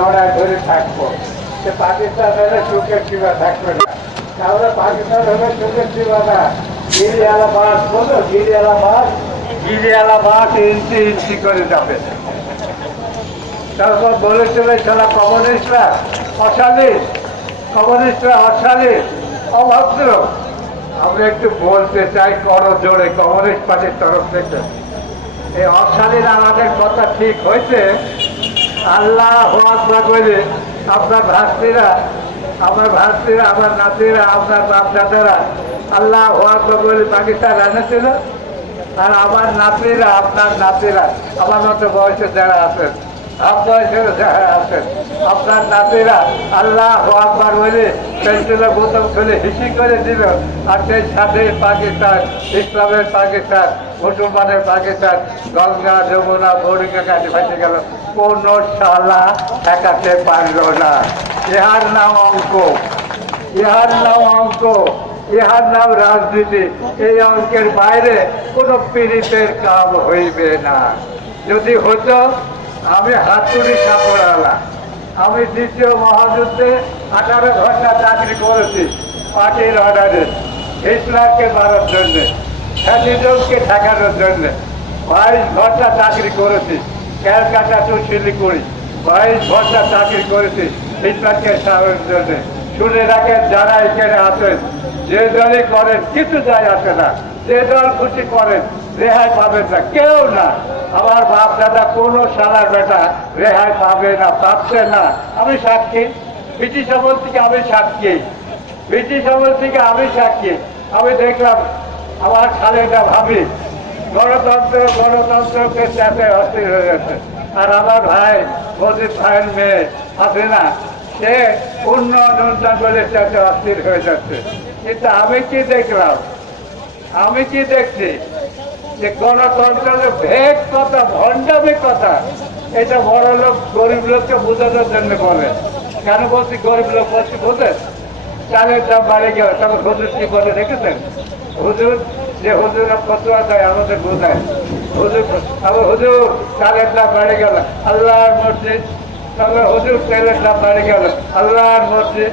নড়ায় ধরে থাকবো। সে পাকিস্তান হলে সুখের সীমা থাকবে না, তাহলে পাকিস্তান হলে সুখের সীমা না। গিরিয়ালা বাস বলো, গিরিয়ালা বাস ইঞ্চি ইঞ্চি করে যাবে। তারপর বলেছিল সারা কমিউনিস্টরা অশালীন, কমিউনিস্টরা অশালীন, অভদ্র। আমরা একটু বলতে চাই করো জোরে কমিউনিস্ট পার্টির তরফ থেকে, এই অশালীন আমাদের কথা ঠিক হয়েছে। আল্লাহ আকবার বলে আপনার ভাস্তিরা, আমার ভাস্তিরা, আমার নাতিরা, আপনার বাপ দাদারা আল্লাহ আকবার বলে পাকিস্তান এনেছিল। আর আমার নাতিরা, আপনার নাতিরা, আমার মতো বয়সে যারা আছেন, বয়সের যারা আছেন, আপনার নাতিরা আল্লাহ আকবার বলে পেন্সিলে বোতল খুলে হিসি করে দিল। আর সেই সাথে পাকিস্তান, ইসলামের পাকিস্তান, মুসলমানের পাকিস্তান, গঙ্গা যমুনা বোরিকা কাটে ফেটে গেল। কোন শালা ঠেকাতে পারল না। ইহার নাম অঙ্ক, ইহার নাম অঙ্ক, ইহার নাম রাজনীতি। এই অঙ্কের বাইরে কোনো পীড়িতের কাম হইবে না। যদি হতো আমি হাতুড়ি সাপড়ালা। আমি দ্বিতীয় মহাযুদ্ধে 18 ঘন্টা চাকরি করেছি পার্টির অর্ডারে, হিটলারকে মারার জন্যে, ফ্যাসিজমকে ঠেকানোর জন্যে। 22 ঘন্টা চাকরি করেছি ক্যালকাটা টু শিলিগুড়ি, 22 ঘন্টা চাকরি করেছি হিটলারকে সারানোর জন্যে। শুনে রাখেন যারা এখানে আছেন, যে দলই করেন কিছু যায় আসে না, যে দল খুশি করেন রেহাই পাবেন না, কেউ না। আমার বাপ দাদা কোনো সালার বেটা রেহাই পাবে না, পাচ্ছে না। আমি সাক্ষী, ব্রিটিশ আমল থেকে আমি সাক্ষী, ব্রিটিশ আমল থেকে আমি সাক্ষী। আমি দেখলাম আমার খালেদা ভাবি গণতন্ত্রকে চাপে অস্থির হয়ে গেছে। আর আমার ভাই মজিদ ভাইয়ের মেয়ে আছে না, সে উন্নয়ন বলে চাপে অস্থির হয়ে যাচ্ছে। কিন্তু আমি কি দেখলাম, আমি কি দেখছি যে গণতন্ত্রের ভেদ কথা, ভণ্ডামি কথা, এটা বড় লোক গরিব লোককে বোঝানোর জন্য বলে। কেন বলছি গরিব লোক বলছি বোঝেন? চালের দাম বাড়ে গেল, তখন হুজুর কি বলে দেখেছেন? হুজুর যে হুজুরা ফতোয়া দেয় আমাদের বোঝায়, হুজুর আবার হুজুর চালের দাম বাড়ে গেল, আল্লাহর মসজিদ। তাহলে হুজুর তেলের দাম বাড়ে গেল, আল্লাহর মসজিদ।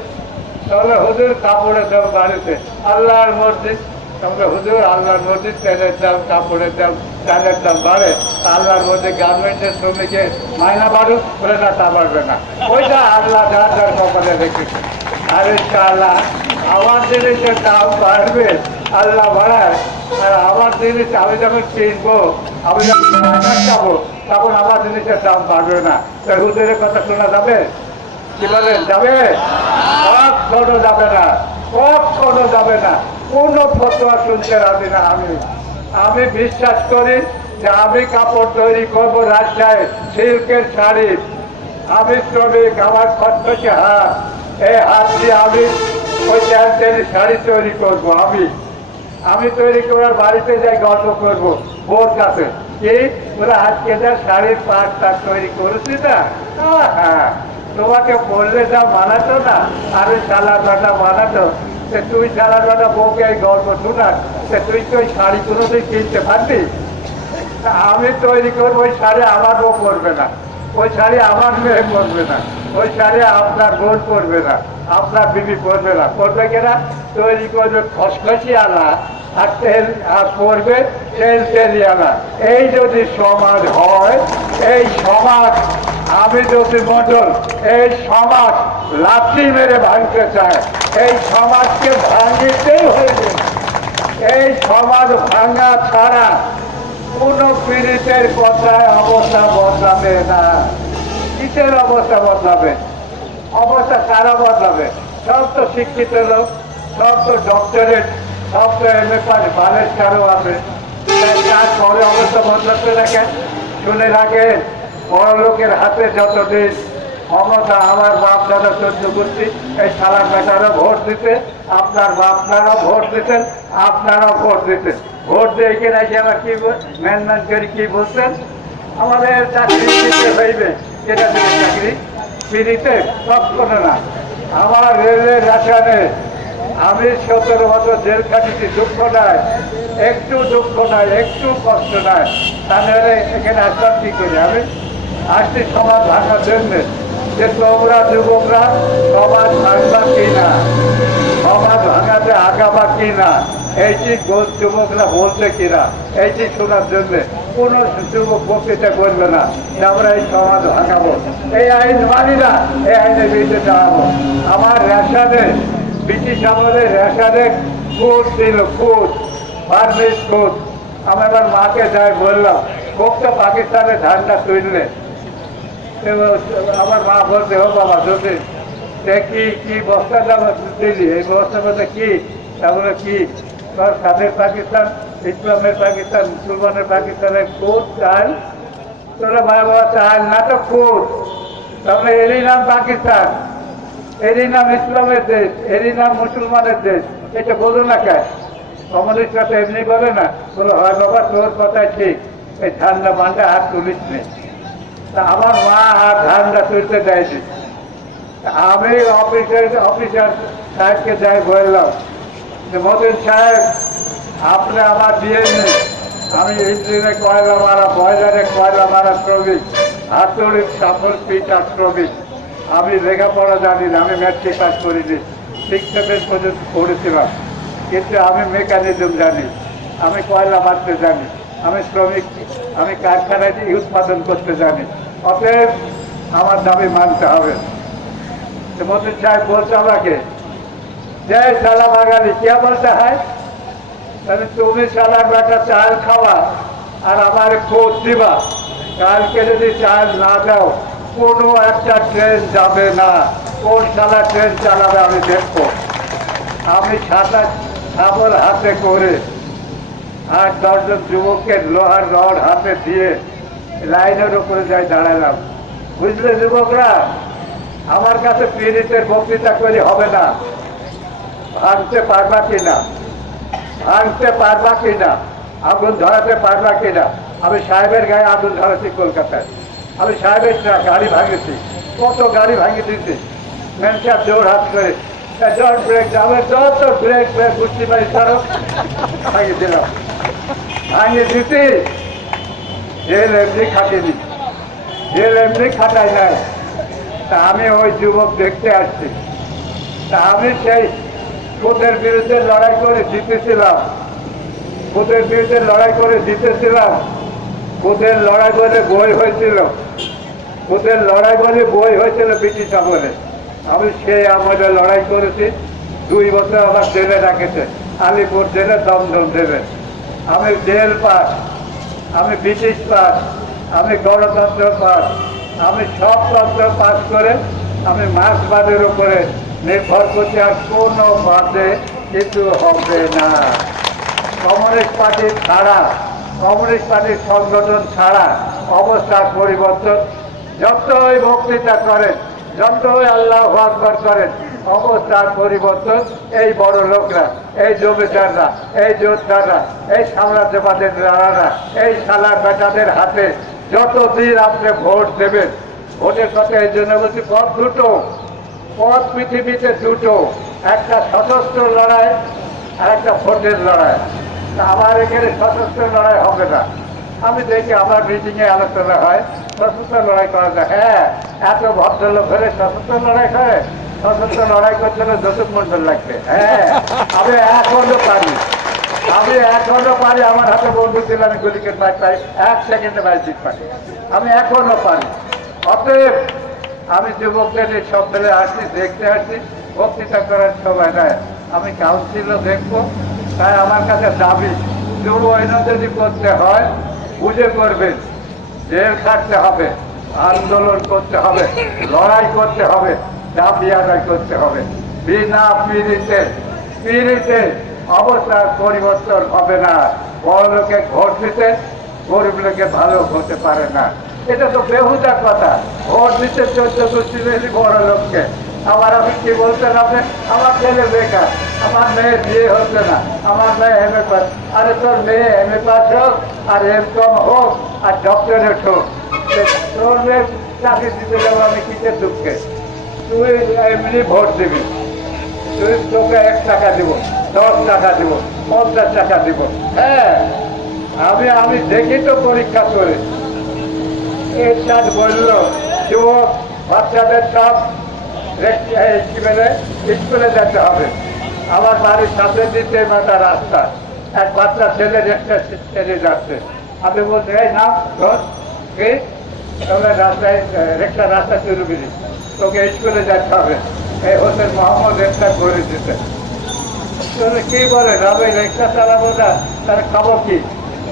তাহলে হুজুর কাপড়ের দাম বাড়েছে, আল্লাহর মসজিদ। তাহলে হুজুর আল্লাহর মসজিদ, তেলের দাম, কাপড়ের দাম, চালের দাম বাড়ে, আল্লাহর মধ্যে গার্মেন্টের শ্রমিকের মাইনা বাড়ুক, বলে না তা বাড়বে না। ওইটা আল্লাহ যার যার কপালে রেখেছে। আর ইনশাআল্লাহ আমার জিনিসের দাম বাড়বে, আল্লাহ বাড়ায়। আর আমার জিনিস আমি যখন কিনবো, আমি যখন বাজার যাবো, তখন আমার জিনিসের দাম বাড়বে না। তাই হুজুরের কথা শোনা যাবে? কি বলেন, যাবে? কখনো যাবে না, কখনো যাবে না। কোনো ফতোয়া শুনতে রাজি না আমি। আমি বিশ্বাস করি যে আমি কাপড় তৈরি করবো রাজশাহী সিল্কের শাড়ি। আমি শ্রমিক, আমার খরচে হাত, এই হাত দিয়ে আমি ওই টেরি শাড়ি তৈরি করবো। আমি তৈরি করার বাড়িতে যাই গল্প করবো বোর কাছে, কি বলে আজকে যা শাড়ির পাট টাক তৈরি করেছি না, হ্যাঁ তোমাকে বললে যা মানাতো না, আর ওই সালার বাটা বানাতো, তুই সালার বাটা বউকে এই গল্প শোনাস, তুই তো ওই শাড়ি কোনোদিন কিনতে পারবি? আমি তৈরি করবো ওই শাড়ি, আমার বউ পরবে না, ওই শাড়ি আমার মেয়ে পরবে না, ওই শাড়ি আপনার বোন পরবে না, আপনার বিবি পরবে না। পরবে কিনা? তৈরি করবে খসখসি আনা, আর তেল আর পরবে তেলিয়ানা। এই যদি সমাজ হয়, এই সমাজ, আমি যদি মন্ডল এই সমাজ লাঠি মেরে ভাঙতে চায়, এই সমাজকে ভাঙিতেই হইবে। এই সমাজ ভাঙা ছাড়া কোন পীড়িতের কথায় অবস্থা বদলাবে না। কিসের অবস্থা বদলাবে? অবস্থা কারা বদলাবে? সব তো শিক্ষিত লোক, সব তো ডক্টরেট, সব তো এমএ পাস, বালের কারো আছে, তারপরে অবস্থা বদলাতে দেখেন। শুনে রাখেন, বড় লোকের হাতে যতদিন ক্ষমতা, আমার বাপ দাদা 14 গোষ্ঠী এই সালার বেটারা ভোট দিতে, আপনার বাপনারা ভোট দিতেন, আপনারা ভোট দিতেন। ভোট দিয়ে কিনা কি আবার কি ম্যান করে কি বলছেন, আমাদের চাকরি দিতে হইবে। এটা দিলে চাকরি ফিরিতে কখনো না। আমার রেলের রাসায়নে আমি 17 বছর জেল খাটিছি, দুঃখ নাই, একটু দুঃখ নাই, একটু কষ্ট নাই। তাহলে এখানে আসলাম কি করে? আমি আসছি সমাজ ভাঙার জন্যে। যে তোমরা যুবকরা সমাজ ভাঙবা কিনা, সমাজ ভাঙাতে আগাবা কিনা, এইটি যুবকরা বলছে কিনা, এইটি শোনার জন্য কোন যুবক বক্তৃতা করবে না যে আমরা এই সমাজ ভাঙাবো, এই আইন মানি না, এই আইনের বিরুদ্ধে দাঁড়াবো। আমার রেশনে ব্রিটিশ আমলে রেশনে খুদ দিল, খুদ ফার্মিস খুদ। আমি আমার মাকে যাই বললাম কোকটা পাকিস্তানে ঝান্ডা তুললে, আমার মা বলতে হোক বাবা যদি কি কি বস্তা দাম দিলি, এই বস্তার মধ্যে কি, তাহলে কি তোর স্বাধীন পাকিস্তান, ইসলামের পাকিস্তান, মুসলমানের পাকিস্তানের খুদ চাল, তোরা মা বাবা চাল না তো খুদ, তাহলে এরই নাম পাকিস্তান, এরই নাম ইসলামের দেশ, এরই নাম মুসলমানের দেশ। এটা বলো না কেন? কমিউনিস্টরা তো এমনি বলে না, বলো হয় বাবা তোর কথাই ঠিক, এই ঝান্ডা মান্ডা হাত তুলিস নেই। তা আমার মা হাত ঝান্ডা তুলতে দেয়নি। আমি অফিসার সাহেবকে যাই বললাম যে মদিন সাহেব আপনি আমার দিয়ে নেই, আমি ইঞ্জিনে কয়লা মারা, বয়লারে কয়লা মারা শ্রমিক, হাতুড়ি সাফল পিটা শ্রমিক, আমি লেখাপড়া জানি না, আমি ম্যাট্রিক পাস করিনি, 6 7 পর্যন্ত পড়েছিলাম, কিন্তু আমি মেকানিজম জানি, আমি কয়লা মারতে জানি, আমি শ্রমিক, আমি কারখানায় উৎপাদন করতে জানি, অতএব আমার দাবি মানতে হবে। मोदी साहब बोलते আমাকে जय साला बागाली क्या बोलता है, তুমি সালা বেটা চাল খাওয়া আর আমার খোঁজ দিবা, কালকে যদি চাল না দাও কোনো একটা ট্রেন যাবে না, কোন সালা ট্রেন চালাবে আমি দেখবো। আমি ছাতা ছাগল হাতে করে 8-10 জন যুবককে লোহার রড হাতে দিয়ে লাইনের উপরে যাই দাঁড়ালাম। বুঝলে যুবকরা, আমার কাছে পীড়িতের বক্তৃতা করে হবে না, ভাঙতে পারবা কিনা, ভাঙতে পারবা কিনা, আগুন ধরাতে পারবা কিনা। আমি সাহেবের গায়ে আগুন ধরেছি কলকাতায়, আমি সাহেবের গাড়ি ভাঙেছি, কত গাড়ি ভাঙিয়ে দিয়েছি, মেনসার জোর হাত করে জট ব্রেক যাবে, যত ব্রেক ব্রেক বুঝতে পারি তারও ভাঙিয়ে দিলাম, ভাঙিয়ে দিতে জেল এমনি খাটিনি, জেল এমনি খাটাই নাই। তা আমি ওই যুবক দেখতে আসছি, তা আমি সেই খুদের বিরুদ্ধে লড়াই করে জিতেছিলাম, খুদের বিরুদ্ধে লড়াই করে জিতেছিলাম। খুদের লড়াই বলে বই হয়েছিল, খুদের লড়াই বলে বই হয়েছিল ব্রিটিশ আমলে। আমি সেই আমলে লড়াই করেছি, 2 বছর আমার জেলে রাখেছে, আলিপুর জেলে দমদম দেবে। আমি জেল পাস, আমি ব্রিটিশ পাস, আমি গণতন্ত্র পাস, আমি সব তন্ত্র পাস করে আমি মার্ক্সবাদের উপরে নির্ভর করছি, আর কোনো বাদে কিছু হবে না। কমিউনিস্ট পার্টি ছাড়া, কমিউনিস্ট পার্টির সংগঠন ছাড়া অবস্থার পরিবর্তন, যতই বক্তৃতা করেন, যতই আল্লাহু আকবার করেন, অবস্থার পরিবর্তন এই বড় লোকরা, এই জমিদাররা, এই যোদ্ধারা, এই সাম্রাজ্যবাদের রানারা, এই শালার বেটাদের হাতে যতদিন আপনি ভোট দেবেন, ভোটের কথা এই জন্য বলছি, পথ দুটো, পথ পৃথিবীতে দুটো, একটা সশস্ত্র লড়াই আর একটা ভোটের লড়াই। আমার এখানে সশস্ত্র লড়াই হবে না। আমি দেখি আমার মিটিংয়ে আলোচনা হয় সশস্ত্র লড়াই করা যায়। হ্যাঁ, এত ভদ্রলোক হলে সশস্ত্র লড়াই করে, সশস্ত্র লড়াই করতে হলে যতুক মন্ডল লাগবে। হ্যাঁ, আমি এখনো পারি, আমি এখনো পারি, আমার হাতে বন্দুক দিলে আমি গুলিকে পাই, 1 সেকেন্ডে বাইজিত পারি, আমি এখনো পারি। অতএব আমি যুবকদের এই সব বেলে আসছি, দেখতে আসছি, বক্তৃতা করার সময় নয়, আমি কাউন্সিলও দেখবো। তাই আমার কাছে দাবি, যুব আইন যদি করতে হয় বুঝে করবেন, জেল খাটতে হবে, আন্দোলন করতে হবে, লড়াই করতে হবে, দাবি আদায় করতে হবে। বিনা পীড়িতে, পীড়িতে অবস্থার পরিবর্তন হবে না। বড় লোকে ভোট দিতে, গরিব লোকে ভালো হতে পারে না। এটা তো বেহুদা কথা, ভোট দিতে 14 গোষ্ঠী বেশি বড় লোককে। আমার আমি কি বলতেন আপনি, আমার ছেলে বেকার, আমার মেয়ে বিয়ে হচ্ছে না, আমার মেয়ে এম এ পাস। আরে তোর মেয়ে এম এ পাস হোক আর M.Com হোক আর ডক্টরেট হোক, তোর মেয়ে চাকরি দিতে যাবো আমি কিসের দুঃখে? তুই এমনি ভোট দিবি, তুই তোকে 1 টাকা দিব, 10 টাকা দিব, 50 টাকা দিব। হ্যাঁ, আমি দেখি তো পরীক্ষা করে। এরশাদ বলল, যুবক বাচ্চাদের সব স্কুলে যেতে হবে। আমার বাড়ির সামনে দিতে মাথা রাস্তা, এক বাচ্চা ছেলে রেখা ছেড়ে যাচ্ছে। আমি বলছি এই না তোমরা রাস্তায় রেখা রাস্তা শুরু করি, তোকে স্কুলে যেতে হবে। এই হোসেন মোহাম্মদ রেখা করে দিতে। কি বলেন আমি রিক্সা চালাবো না, তাহলে খাবো কি?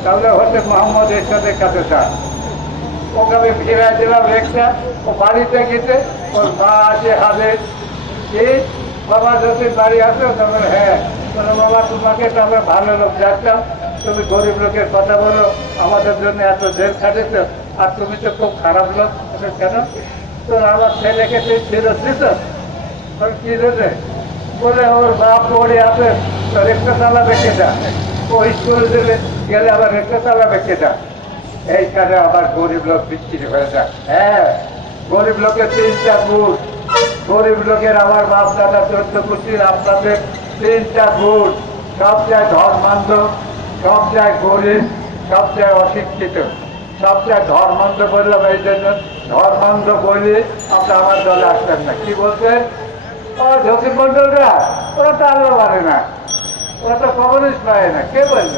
তাহলে হোসেন মোহাম্মদ এরশাদের কাছে যান। ওকে আমি ফিরাই দিলাম রিক্সা। ও বাড়িতে গেছে, ওর মা আছে হাতে। কি বাবা যদি বাড়ি আসো তখন হ্যাঁ বাবা তোমাকে তো আমরা ভালো লোক যাচ্তাম, তুমি গরিব লোকের কথা বলো, আমাদের জন্য এত জেল খাটেছ, আর তুমি তো খুব খারাপ লোক। কেন তোর আমার ছেলেকে তুই ফেরত দিত? কি দিতে বলে ওর বাপ পড়ে আছে, রিক্সা চালাবে কেটা? ও স্কুল দিলে গেলে আবার রিক্সা চালাবে কেটা? এইখানে আবার গরিব লোক বিক্রি হয়ে যায়। হ্যাঁ, গরিব লোকের 3টা গুণ। গরিব লোকের আমার বাপ দাদা 14 কোটির, আপনাদের 3টা গুণ। সব যায় ধর্মান্ধ, সব যায় গরিব, সব যায় অশিক্ষিত। সব যায় ধর্মান্ধ বললাম এই জন্য, ধর্মান্ধ বলি আপনি আমার দলে আসবেন না। কি বলছেন? ও জ্যোতি মন্ডলরা, ওরা তো আল্লাহ মানে না, ওরা তো কমিউনিস্ট পায় না। কে বলল?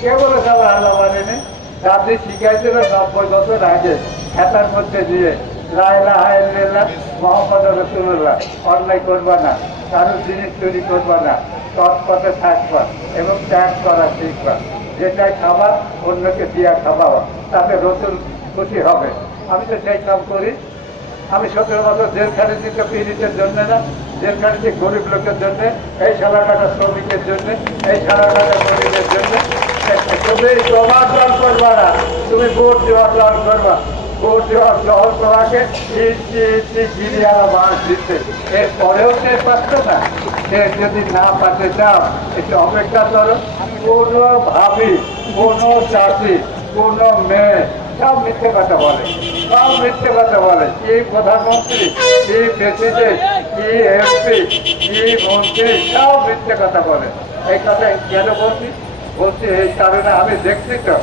কে বলেছে আমরা আল্লাহ মানেনি? যাতে শিখাইছিল 90 বছর আগে খেতার মধ্যে দিয়ে লা ইলাহা ইল্লাল্লাহ মুহাম্মাদুর রাসূলুল্লাহ, অন্যায় করবা না, কারোর জিনিস চুরি করবা না, সৎ পথে থাকবা এবং ত্যাগ করা শিখবা। যেটাই খাবার অন্যকে দিয়া খাওয়াবা, তাতে রসুল খুশি হবে। আমি তো সেই কাম করি। আমি 17 বছর জেল খাটেছি তো পীড়িতের জন্য না, জেল খাটেছি গরিব লোকের জন্য, এই 16 টাকা শ্রমিকের জন্য, এই 16 টাকা গরিবের জন্য। তুমি তোমার দল করবা না, তুমি ভোট দেওয়ার দল করবা। ভোট দেওয়ার দল তোমাকে গিরিয়ারা বাস দিচ্ছে, এরপরেও সে পাচ্ছ না। সে যদি না পাতে চাও একটু অপেক্ষা করো। কোনো ভাবি, কোনো চাষি, কোনো মেয়ে সব মিথ্যে কথা বলে, সব মিথ্যে কথা বলে। কি প্রধানমন্ত্রী, কি প্রেসিডেন্ট, কি এমপি, কি মন্ত্রী, সব মিথ্যে কথা বলে। এই কথা কেন বলছি? বলছি এই কারণে আমি দেখছি তো,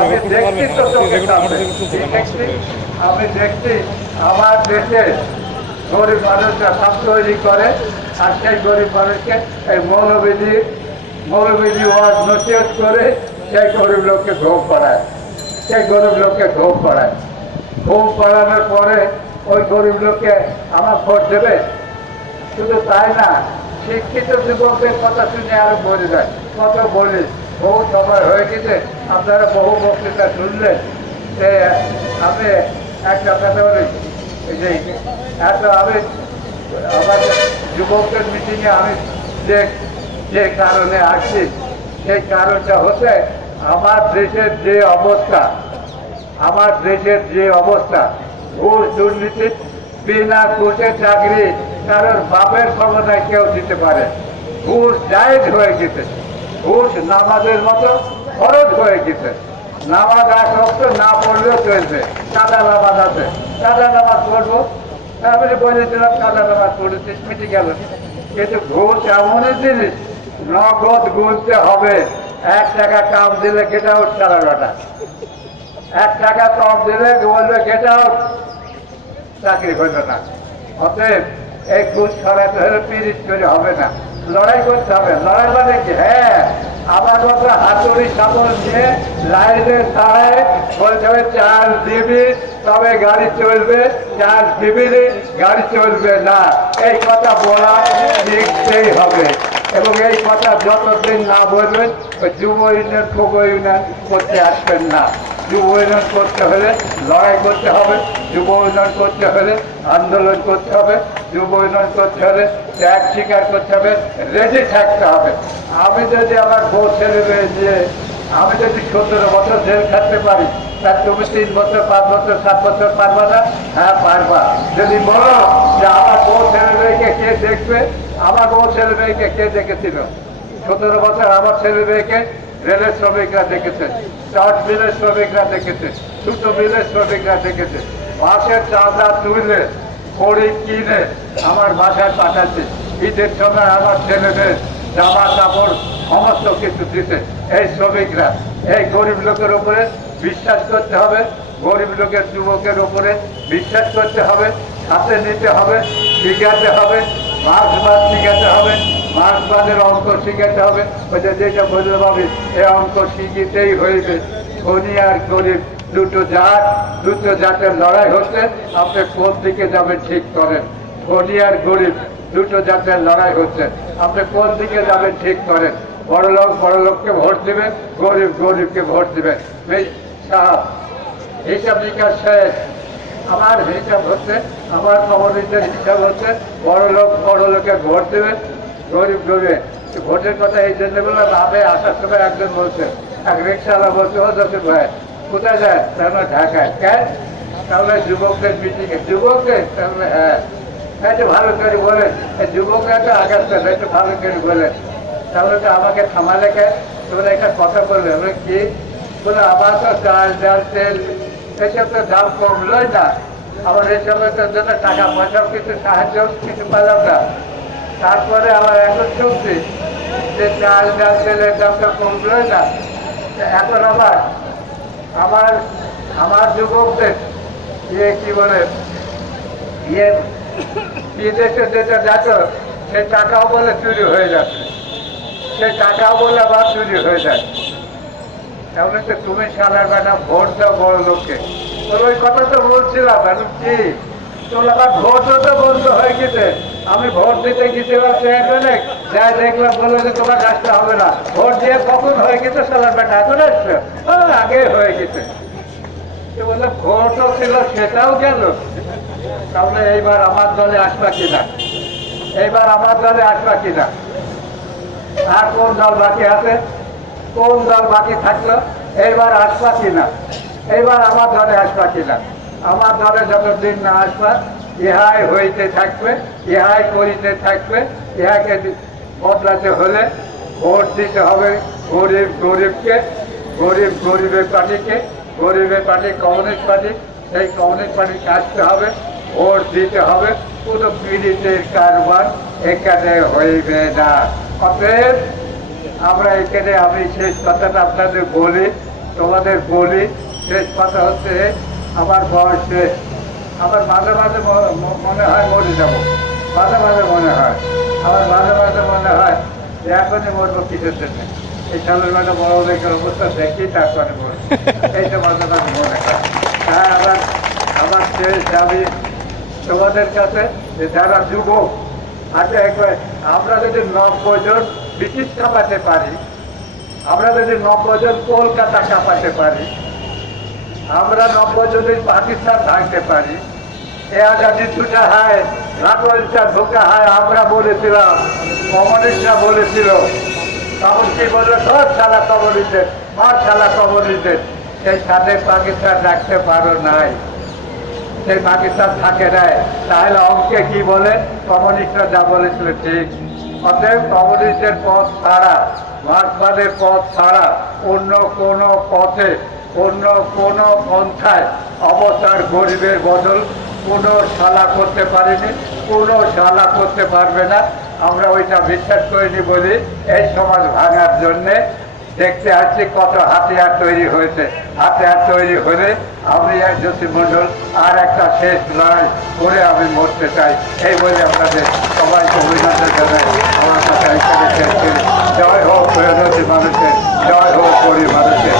আমি দেখছি তো চোখের সামনে, দেখছি, আমি দেখছি আমার দেশে গরিব মানুষরা সব তৈরি করে, আর সেই গরিব মানুষকে এই মৌলবিদি ওয়ার্ড নসিহত করে সেই গরিব লোককে ঘুম পড়ায়, সেই গরিব লোককে ঘুম পড়ায়। ঘুম পড়ানোর পরে ওই গরিব লোককে আমার ভোট দেবে। শুধু তাই না, শিক্ষিত যুবকদের কথা শুনে আরো বলে যায়। কত বলি, বহু সময় হয়ে গেছে, আপনারা বহু বক্তৃতা শুনলেন। যে আমি একটা কথা বলি, এত আমি আমার যুবকদের মিটিংয়ে আমি যে কারণে আসছি, সেই কারণটা হচ্ছে আমার দেশের যে অবস্থা, আমার দেশের যে অবস্থা, ঘুষ দুর্নীতি, বিনা ঘুষে চাকরি কারোর বাপের ক্ষমতায় কেউ দিতে পারে। ঘুষ জায়েজ হয়ে গেছে, ঘুষ নামাজের মতো খরচ হয়ে গেছে। নামাজ 1 ওয়াক্ত না পড়লেও চলবে, কাদা নামাজ আছে, কাদা নামাজ পড়বো। তারপরে বলেছিলাম কাদা নামাজ পড়েছি, মিটে গেল। কিন্তু ঘুষ এমনই জিনিস, নগদ গুনতে হবে। 1 টাকা কাম দিলে গেট আউট, 12টা 1 টাকা কম দিলে বলবে গেট আউট, চাকরি করবে না। অতএব এই ঘুষ ছড়াতে হলে পিরিচ করে হবে না, লড়াই করতে হবে। লড়াই মানে কি? হ্যাঁ, আমার মতো হাতুড়ি সাবল নিয়ে লাইনে দাঁড়ায় বলতে হবে চাল দিবি তবে গাড়ি চলবে, চাল দিবি গাড়ি চলবে না। এই কথা বলা শিখতেই হবে, এবং এই কথা যতদিন না বলবেন ওই যুব ইউনিয়ন যুব ইউনিয়ন করতে আসবেন না। যুব উন্নয়ন করতে হলে লড়াই করতে হবে, যুব উন্নয়ন করতে হলে আন্দোলন করতে হবে, যুব উন্নয়ন করতে হলে ত্যাগ স্বীকার করতে হবে, রেডি থাকতে হবে। আমি যদি আমার বউ ছেলে মেয়ে দিয়ে আমি যদি 17 বছর জেল খাটতে পারি, তার তুমি 3 বছর 5 বছর 7 বছর পারবা না? হ্যাঁ পারবা। যদি বলো যে আমার বউ ছেলে মেয়েকে কে দেখবে, আমার বউ ছেলে মেয়েকে কে দেখেছিল? 17 বছর আমার ছেলে মেয়েকে রেলের শ্রমিকরা দেখেছে, চাট মিলের শ্রমিকরা দেখেছে, ছোট মিলের শ্রমিকরা দেখেছে। বাসের চাঁদা তুলে খড়ি কিনে আমার বাসায় পাঠাচ্ছে। ঈদের সময় আমার ছেলেদের জামা কাপড় সমস্ত কিছু দিতে এই শ্রমিকরা। এই গরিব লোকের উপরে বিশ্বাস করতে হবে, গরিব লোকের যুবকের উপরে বিশ্বাস করতে হবে, হাতে নিতে হবে, শিখাতে হবে, মার্ক্সবাদ শিখাতে হবে, মার্ক্সবাদের অঙ্ক শিখাতে হবে। ওই যে যেটা বলতে পাবি এই অঙ্ক শিখিতেই হইবে। ধনী আর গরিব দুটো জাতের লড়াই হচ্ছে, আপনি কোন দিকে যাবেন ঠিক করেন। ধনী আর গরিব দুটো জাতের লড়াই হচ্ছে, আপনি কোন দিকে যাবেন ঠিক করেন। বড় লোককে ভোট দিবে, গরিব গরিবকে ভোট দিবে। হিসাব নিকাশ শেষ। আমার হিসাব হচ্ছে, আমার কমিউনিটির হিসাব হচ্ছে, বড় লোকের ভোট দেবে, গরিব গরিবে। ভোটের কথা এই জন্য বললাম, রাবে আসার সময় একজন বলছে, এক রিক্সাওয়ালা বলছে, ও জসিম ভাই কোথায় যায়? তাহলে ঢাকায়। কেন? তাহলে যুবকদের মিটিংয়ে। যুবকদের? তাহলে হ্যাঁ, একটু ভালো করে বলেন, যুবকরা তো আঘাত করে, একটু ভালো করে বলেন। তাহলে তো আমাকে থামালে কেন? তোমরা একটা কথা বললে, বলে কি? বলে আমার তো চাল ডাল তেল এসব তো দাম কমলোই না, আমার এসবের জন্য টাকা পয়সাও কিছু সাহায্য কিছু পেলাম না। তারপরে আমার এখন চলছে যে চাল ডাল তেলের দামটা কমলোই না। এখন আমার যুবকদের ইয়ে কি বলে ইয়ে বিদেশে যেটা যাচ্ছ সেই টাকাও বলে চুরি হয়ে যাচ্ছে, সেই টাকাও বলে আবার চুরি হয়ে যায়। তাহলে তো তুমি সালার বেটা ভোট দাও বড় লোককে। ওই কথা তো বলছিলাম, এখন কি তোর আবার ভোটও তো বন্ধ হয়ে গেছে। আমি ভোট দিতে গেছিলাম চেয়ারম্যানে, যাই দেখলাম বললো যে তোমার রাস্তা হবে না। ভোট দিয়ে কখন হয়ে গেছে সালার বেটা? এখন আসছে? আগে হয়ে গেছে। বললে ভোটও ছিল, সেটাও গেল। তাহলে এইবার আমার দলে আসবা কিনা? এইবার আমার দলে আসবা কিনা? আর কোন দল বাকি আছে? কোন দল বাকি থাকলো? এইবার আসবা কিনা? এইবার আমার দলে আসবা কিনা? আমার দলে যতদিন না আসবা, ইহাই হইতে থাকবে, ইহাই করিতে থাকবে। ইহাকে বদলাতে হলে ভোট দিতে হবে গরিব গরিবকে, গরিব গরিবের পার্টিকে, গরিবের পার্টি কমিউনিস্ট পার্টি, সেই কমিউনিস্ট পার্টি আসতে হবে, ভোট দিতে হবে। কোনো পীড়িতের কারবার এখানে হইবে না। অতএব আমরা এখানে আমি শেষ কথাটা আপনাদের বলি, তোমাদের বলি। শেষ কথা হচ্ছে, আমার বয়স শেষ। আমার মাঝে মাঝে মনে হয় মরে যাবো, মাঝে মাঝে মনে হয়, আমার মাঝে মাঝে মনে হয় যে এখনই মরবো কিসের জন্য। এই সালের মাঝে বড় লোকের অবস্থা দেখি তারপরে মরবো, এইটা মাঝে মাঝে মনে হয়। হ্যাঁ, আমার শেষ দাবি তোমাদের কাছে যে যারা যুবক আছে, একবার আমরা যদি 90 জন ব্রিটিশ কাঁপাতে পারি, আমরা যদি 90 জন কলকাতা কাঁপাতে পারি, আমরা 90 জন পাকিস্তান ভাঙতে পারি, এ আজাদি ছুটা হয়, রাজা ঢোকা হয়। আমরা বলেছিলাম, কমিউনিস্টরা বলেছিল, তখন কি বললো? সব শালা কমিউনিস্টের, সব শালা কমিউনিস্টের। সেই সাথে পাকিস্তান রাখতে পারো নাই, সেই পাকিস্তান থাকে নাই। তাহলে অঙ্কে কি বলে? কমিউনিস্টরা যা বলেছিল ঠিক। অতএব কমিউনিস্টের পথ ছাড়া, মার্ক্সবাদের পথ ছাড়া অন্য কোনো পথে, অন্য কোনো পন্থায় অবস্থার গরিবের বদল কোনো শালা করতে পারেনি, কোনো শালা করতে পারবে না। আমরা ওইটা বিশ্বাস করিনি বলি এই সমাজ ভাঙার জন্যে দেখতে আসছি কত হাতিয়ার তৈরি হয়েছে। হাতিয়ার তৈরি হলে আমি এক জ্যোতি মণ্ডল আর একটা শেষ লড়াই করে আমি মরতে চাই, এই বলে আপনাদের সবাইকে অভিনন্দন জানাই। আমার কথা এখানে শেষ করি। জয় হোক প্রয়োজনীয় মানুষের, জয় হোক গরিব মানুষের।